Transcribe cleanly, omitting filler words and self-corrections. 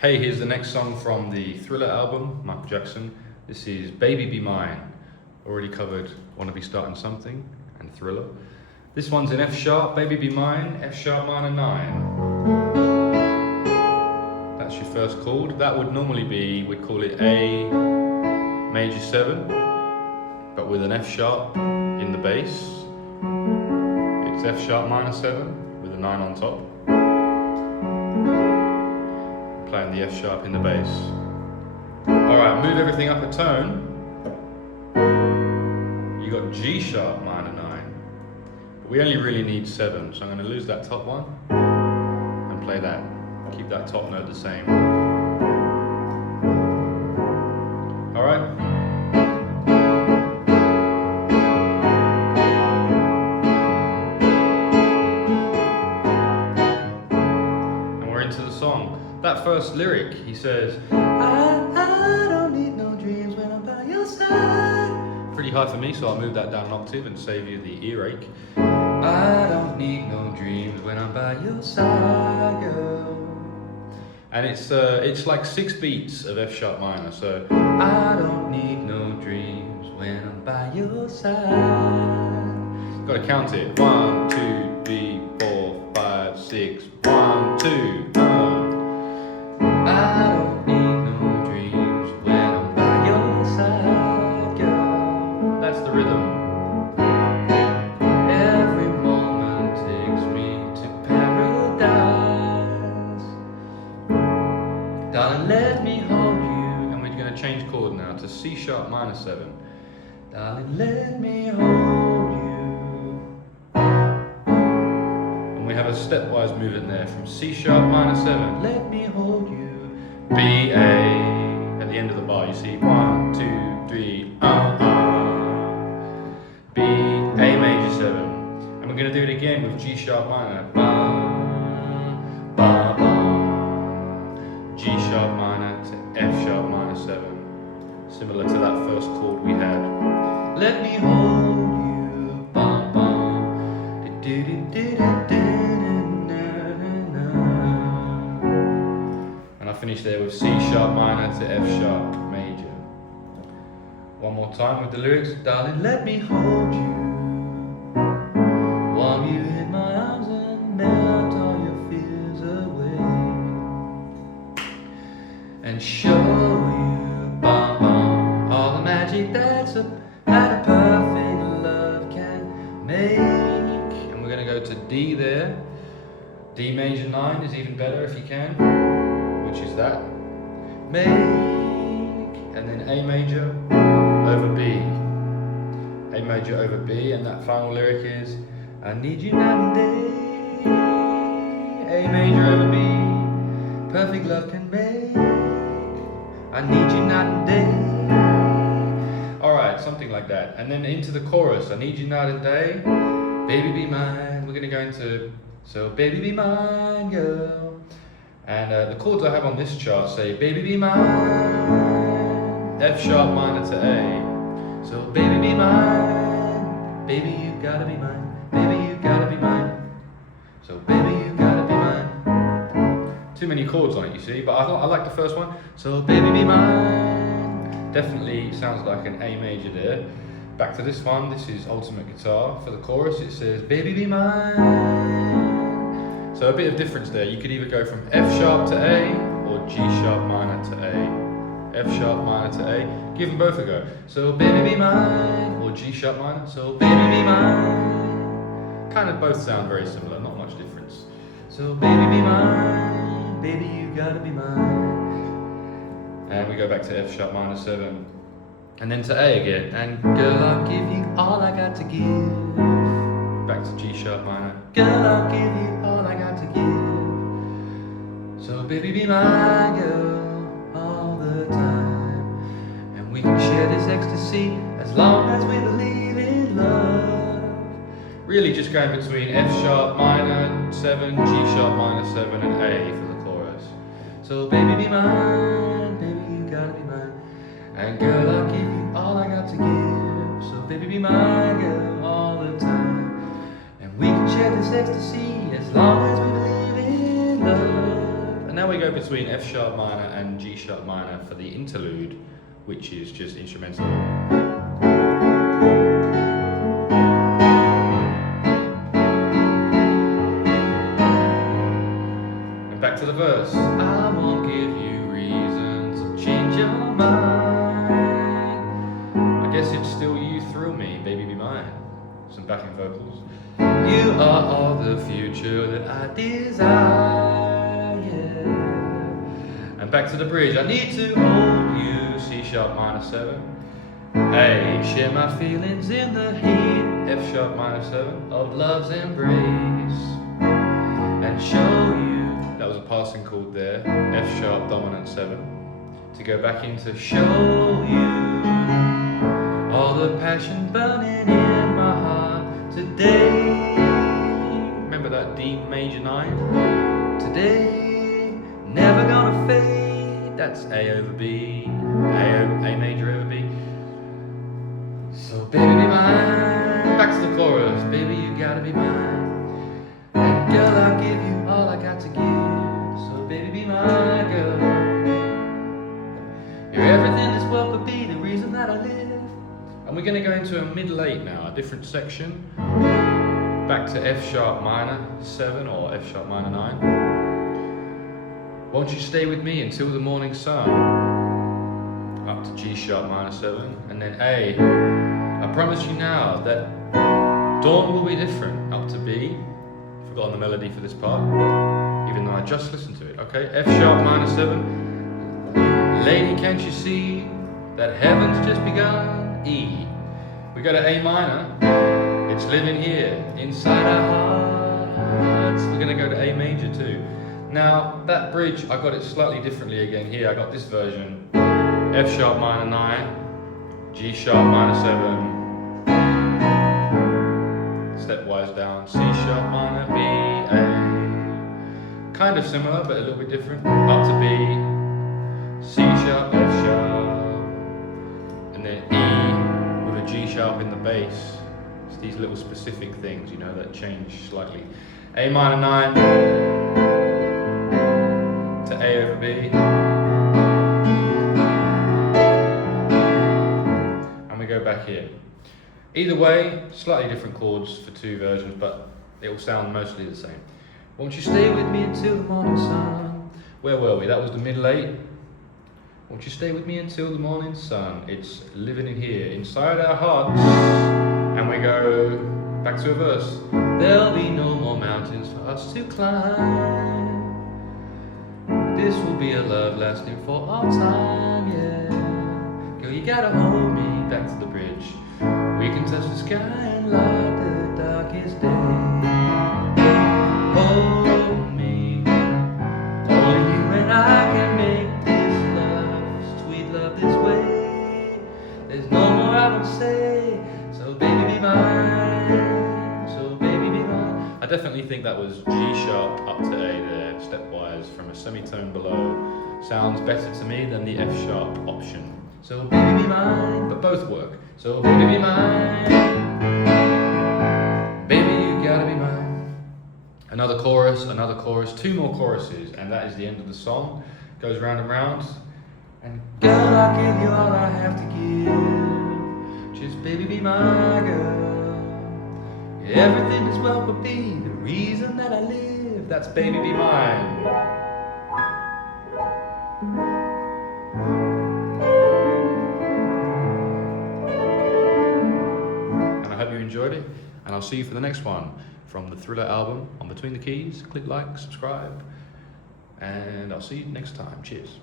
Hey, here's the next song from the Thriller album, Michael Jackson. This is Baby Be Mine. Already covered Wanna Be Starting Something and Thriller. This one's in F sharp, Baby Be Mine, F sharp minor 9. That's your first chord. That would normally be, we'd call it A major 7, but with an F sharp in the bass. It's F sharp minor 7 with a 9 on top. Playing the F sharp in the bass. Alright, move everything up a tone. You got G sharp minor 9. But we only really need 7, so I'm going to lose that top one and play that. Keep that top note the same. Alright? And we're into the song. That first lyric, he says, I don't need no dreams when I'm by your side. Pretty high for me, so I'll move that down an octave and save you the earache. I don't need no dreams when I'm by your side, girl. And it's like 6 beats of F sharp minor, so I don't need no dreams when I'm by your side. Gotta count it. 1, 2, 3, 4, 5, 6. 1, 2. I don't need no dreams when I'm by your side, girl. That's the rhythm. Every moment takes me to paradise. Darling, let me hold you. And we're going to change chord now to C sharp minor 7. Darling, let me hold you. And we have a stepwise movement there from C sharp minor 7. Let me hold you. B, A, at the end of the bar, you see 1, 2, 3, B, A major 7. And we're going to do it again with G sharp minor. Ba, ba, ba. G sharp minor to F sharp minor 7. Similar to that first chord we had. Let me hold you. Ba, ba. I finish there with C sharp minor to F sharp major. One more time with the lyrics. Darling, let me hold you. Warm you in my arms and melt all your fears away. And show you, bum, bum, all the magic that a perfect love can make. And we're going to go to D there. D major 9 is even better if you can. Which is that. Make, and then A major over B. A major over B, and that final lyric is, I need you night and day. A major over B, perfect love can make. I need you night and day. Alright, something like that. And then into the chorus, I need you night and day. Baby be mine. We're going to go into, so baby be mine, girl. And the chords I have on this chart say, baby be mine, F sharp minor to A. So baby be mine, baby you gotta be mine, baby you gotta be mine. So baby you gotta be mine. Too many chords on it, you see, but I like the first one. So baby be mine, definitely sounds like an A major there. Back to this one, this is ultimate guitar. For the chorus it says, baby be mine. So a bit of difference there. You could either go from F sharp to A or G sharp minor to A. F sharp minor to A. Give them both a go. So baby be mine, or G sharp minor. So baby be mine. Kind of both sound very similar, not much difference. So baby be mine, baby you gotta be mine. And we go back to F sharp minor 7. And then to A again. And girl, I'll give you all I got to give. Back to G sharp minor. Girl, I'll give you all I got to give. So baby be my girl all the time. And we can share this ecstasy as long as we believe in love. Really just going between F sharp minor 7, G sharp minor 7 and A for the chorus. So baby be mine, baby you gotta be mine. And girl, I'll give you all I got to give. So baby be my girl all the time. We can share this ecstasy as long as we believe in love. And now we go between F sharp minor and G sharp minor for the interlude, which is just instrumental. And back to the verse. I won't give you reasons to change your mind. I guess it's still you thrill me, baby be mine. Some backing vocals. You are all the future that I desire. And back to the bridge. I need to hold you, C sharp minor 7. Hey, share my feelings in the heat, F sharp minor 7, of love's embrace. And show you, that was a passing chord there, F sharp dominant 7. To go back into show you all the passion burning in my heart today. Remember that D major 9? Today, never gonna fade. That's A over B, A major over B. So baby be mine. Back to the chorus. Baby you gotta be mine. And girl I'll give you all I got to give. So baby be my girl. You're everything this world could be, the reason that I live. And we're going to go into a mid-late now, a different section. Back to F sharp minor 7 or F sharp minor 9. Won't you stay with me until the morning sun? Up to G sharp minor 7. And then A. I promise you now that dawn will be different. Up to B. Forgotten the melody for this part, even though I just listened to it. Okay, F sharp minor 7. Lady, can't you see that heaven's just begun? E. We go to A minor. It's living here inside our hearts. We're going to go to A major too. Now that bridge, I got it slightly differently again here. I got this version: F sharp minor 9, G sharp minor 7, stepwise down, C sharp minor, B, A. Kind of similar, but a little bit different. Up to B, C sharp, F sharp, and then E with a G sharp in the bass. It's these little specific things, you know, that change slightly. A minor 9 to A over B. And we go back here. Either way, slightly different chords for two versions, but it will sound mostly the same. Won't you stay with me until the morning sun? Where were we? That was the mid-late. Won't you stay with me until the morning sun? It's living in here, inside our hearts. And we go back to a verse. There'll be no more mountains for us to climb. This will be a love lasting for all time, yeah. Girl, you gotta hold me. Back to the bridge. We can touch the sky and light the darkest day. Hold me. Only you and I can make this love, sweet love this way. There's no more I can say. So baby be mine. So baby be mine. I definitely think that was G sharp up to A there, stepwise from a semitone below. Sounds better to me than the F sharp option. So baby be mine, but both work. So baby be mine, baby you gotta be mine. Another chorus, two more choruses, and that is the end of the song. Goes round and round. And girl, I'll give you all I have to give. Just baby be my girl. Everything this world could be, the reason that I live. That's baby be mine. Enjoyed it, and I'll see you for the next one from the Thriller album on Between the Keys. Click like, subscribe, and I'll see you next time. Cheers.